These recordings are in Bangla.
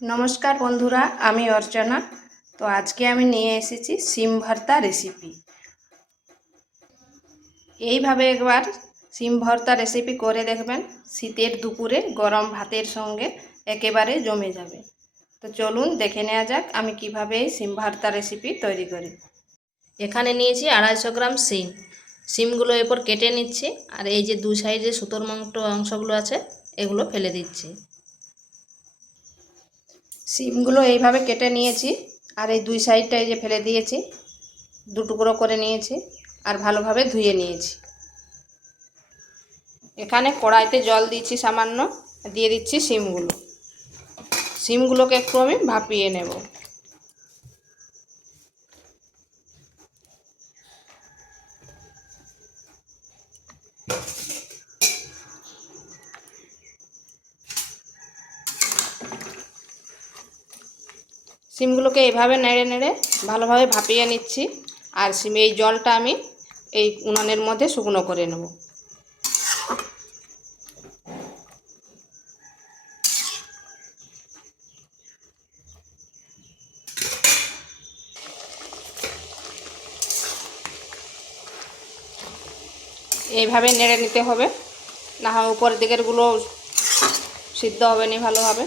নমস্কার বন্ধুরা, আমি অর্চনা। তো আজকে আমি নিয়ে এসেছি সিম ভর্তা রেসিপি। এইভাবে একবার সিম ভর্তা রেসিপি করে দেখবেন, শীতের দুপুরে গরম ভাতের সঙ্গে একেবারে জমে যাবে। তো চলুন দেখে নেওয়া যাক আমি কিভাবে এই সিম ভর্তা রেসিপি তৈরি করি। এখানে নিয়েছি 250 গ্রাম সিম। সিমগুলো এরপর কেটে নিচ্ছি, আর এই যে দু সাইডে সুতোর মতো অংশগুলো আছে এগুলো ফেলে দিচ্ছি। সিমগুলো এইভাবে কেটে নিয়েছি, আর এই দুই সাইডটা এই যে ফেলে দিয়েছি, দু টুকরো করে নিয়েছি আর ভালোভাবে ধুয়ে নিয়েছি। এখানে কড়াইতে জল দিচ্ছি সামান্য, দিয়ে দিচ্ছি সিমগুলোকে একটু আমি ভাপিয়ে নেব। সিমগুলোকে এইভাবে নেড়ে নেড়ে ভালোভাবে ভাপিয়ে নিচ্ছি, আর এই জলটা আমি এই উনুনের মধ্যে শুকনো করে নেব। এইভাবে নেড়ে নিতে হবে, না হয় উপরের দিকেরগুলো সিদ্ধ হবে না ভালোভাবে।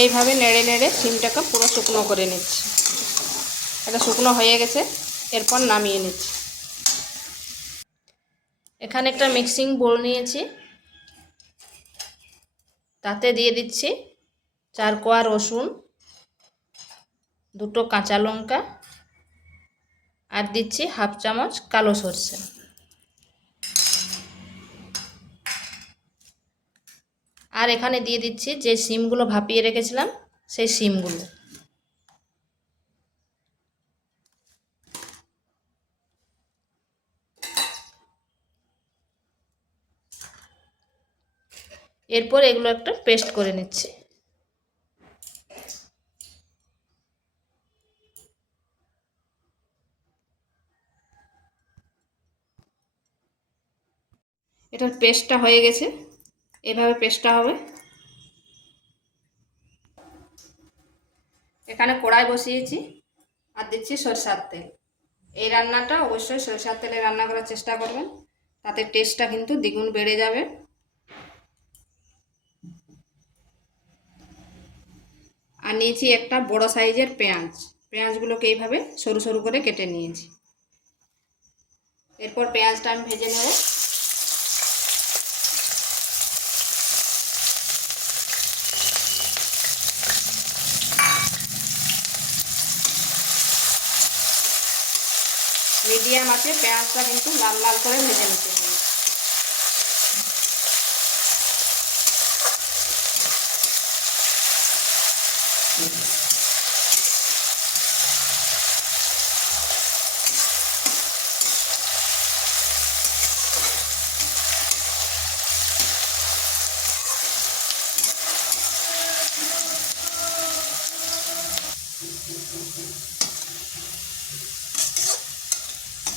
এইভাবে নেড়ে নেড়ে সিমটাকে পুরো শুকনো করে নিচ্ছি। এটা শুকনো হয়ে গেছে, এরপর নামিয়ে নিচ্ছি। এখানে একটা মিক্সিং বোল নিয়েছি, তাতে দিয়ে দিচ্ছি 4 কোয়া রসুন, দুটো কাঁচা লঙ্কা, আর দিচ্ছি হাফ চামচ কালো সরষে। আর এখানে দিয়ে দিচ্ছি যে সিমগুলো ভাপিয়ে রেখেছিলাম সেই সিমগুলো। এরপর এগুলো একটা পেস্ট করে নিচ্ছি। এটার পেস্টটা হয়ে গেছে, এভাবে পেস্টটা হবে। এখানে কড়াই বসিয়েছি আর দিচ্ছি সরষের তেল। এই রান্নাটা অবশ্যই সরষের তেলে রান্না করার চেষ্টা করবেন, তাতে টেস্টটা কিন্তু দ্বিগুণ বেড়ে যাবে। আর নিয়েছি একটা বড় সাইজের পেঁয়াজগুলোকে এইভাবে সরু সরু করে কেটে নিয়েছি। এরপর পেঁয়াজটা আমি ভেজে নেব। মিডিয়াম আছে, পেঁয়াজটা কিন্তু লাল লাল করে ভেজে নিতে হবে।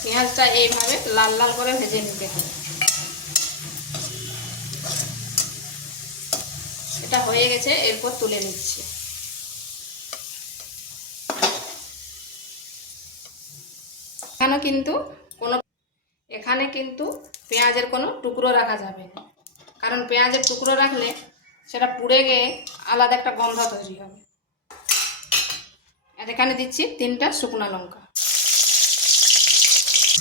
পেঁয়াজটা এইভাবে লাল লাল করে ভেজে নিতে হবে। এটা হয়ে গেছে, এরপর তুলে নিচ্ছি। এখানে কিন্তু পেঁয়াজের কোনো টুকরো রাখা যাবে না, কারণ পেঁয়াজের টুকরো রাখলে সেটা পুড়ে গিয়ে আলাদা একটা গন্ধ তৈরি হবে। আর এখানে দিচ্ছি 3টা শুকনো লঙ্কা।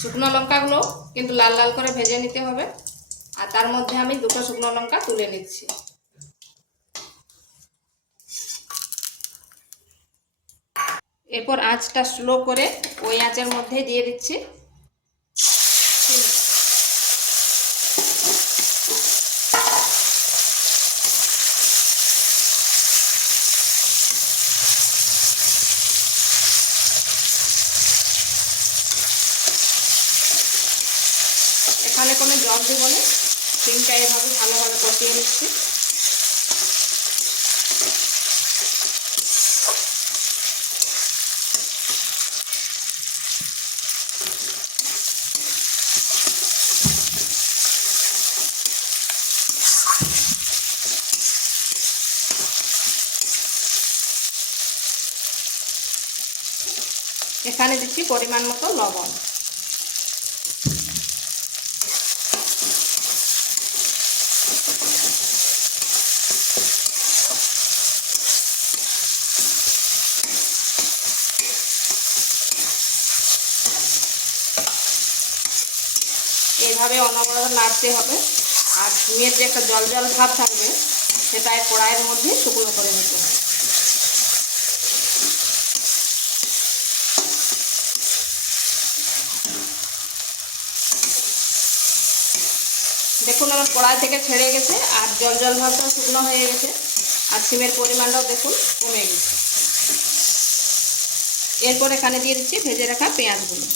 শুকনো লঙ্কাগুলো কিন্তু লাল লাল করে ভেজে নিতে হবে, আর তার মধ্যে আমি 2টো শুকনো লঙ্কা তুলে নিচ্ছি। এরপর আঁচটা স্লো করে ওই আঁচের মধ্যে দিয়ে দিচ্ছি এখানে কোনো জল দেবো না, সিমটা এইভাবে ভালোভাবে কষিয়ে নিচ্ছি। এখানে দিচ্ছি পরিমাণ মতো লবণ। এইভাবে অনবরত নাড়তে হবে। আর সিমের যে একটা জল জল ভাব থাকবে সেটা কড়াইয়ের মধ্যে শুকনো করে নিতে হবে। দেখুন আমার কড়াই থেকে ছেড়ে গেছে আর জল জল ভাবটাও শুকনো হয়ে গেছে আর সিমের পরিমাণটাও দেখুন কমে গেছে। এরপর এখানে দিয়ে দিচ্ছি ভেজে রাখা পেঁয়াজগুলো।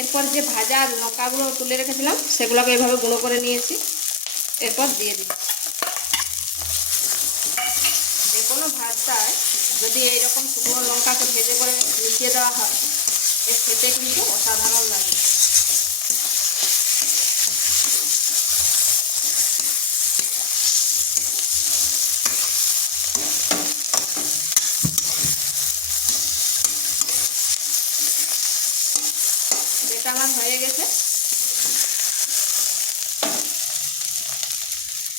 এরপর যে ভাজা লঙ্কাগুলো তুলে রেখেছিলাম সেগুলোকে এইভাবে গুঁড়ো করে নিয়েছি, এরপর দিয়ে দিচ্ছি। যে কোনো ভাতটায় যদি এইরকম শুকনো লঙ্কাকে ভেজে করে মিশিয়ে দেওয়া হয় এর খেতে কিন্তু অসাধারণ লাগে। এটা আমার হয়ে গেছে,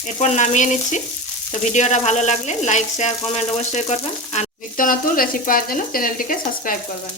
এরপর নামিয়ে নিচ্ছি। তো ভিডিওটা ভালো লাগলে লাইক শেয়ার কমেন্ট অবশ্যই করবেন আর নিত্য নতুন রেসিপি পাওয়ার জন্য চ্যানেলটিকে সাবস্ক্রাইব করবেন।